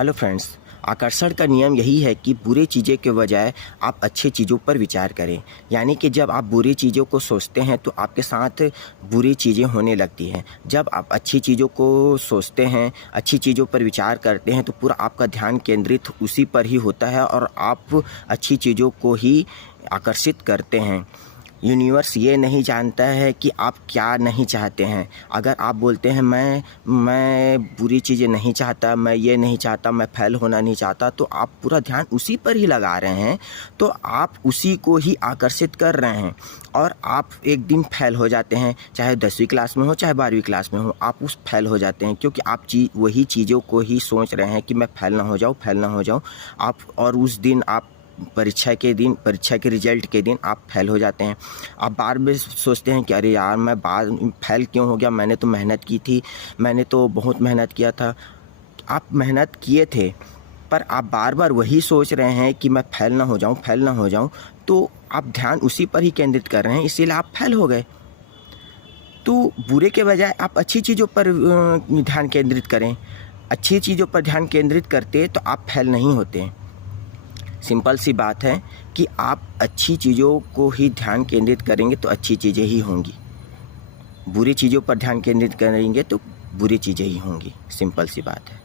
Hello friends, आकर्षण का नियम यही है कि बुरी चीज़ें के बजाय आप अच्छी चीज़ों पर विचार करें। यानी कि जब आप बुरी चीज़ों को सोचते हैं तो आपके साथ बुरी चीज़ें होने लगती हैं। जब आप अच्छी चीज़ों को सोचते हैं, अच्छी चीज़ों पर विचार करते हैं तो पूरा आपका ध्यान केंद्रित उसी पर ही होता है और आप अच्छी चीज़ों को ही आकर्षित करते हैं। यूनिवर्स ये नहीं जानता है कि आप क्या नहीं चाहते हैं। अगर आप बोलते हैं मैं बुरी चीज़ें नहीं चाहता, मैं ये नहीं चाहता, मैं फेल होना नहीं चाहता, तो आप पूरा ध्यान उसी पर ही लगा रहे हैं, तो आप उसी को ही आकर्षित कर रहे हैं और आप एक दिन फेल हो जाते हैं। चाहे 10वीं क्लास में हो, चाहे 12वीं क्लास में हो, आप उस फेल हो जाते हैं क्योंकि आप वही चीज़ों को ही सोच रहे हैं कि मैं फेल ना हो जाऊँ। आप और उस दिन आप परीक्षा के रिजल्ट के दिन आप फेल हो जाते हैं। आप बार बार सोचते हैं कि अरे यार, मैं फेल क्यों हो गया, मैंने तो मेहनत की थी, मैंने तो बहुत मेहनत किया था। आप मेहनत किए थे पर आप बार बार वही सोच रहे हैं कि मैं फेल ना हो जाऊं, तो आप ध्यान उसी पर ही केंद्रित कर रहे हैं, इसीलिए आप फेल हो गए। तो बुरे के बजाय आप अच्छी चीज़ों पर ध्यान केंद्रित करें। अच्छी चीज़ों पर ध्यान केंद्रित करते तो आप फेल नहीं होते। सिंपल सी बात है कि आप अच्छी चीज़ों को ही ध्यान केंद्रित करेंगे तो अच्छी चीज़ें ही होंगी। बुरी चीज़ों पर ध्यान केंद्रित करेंगे तो बुरी चीज़ें ही होंगी। सिंपल सी बात है।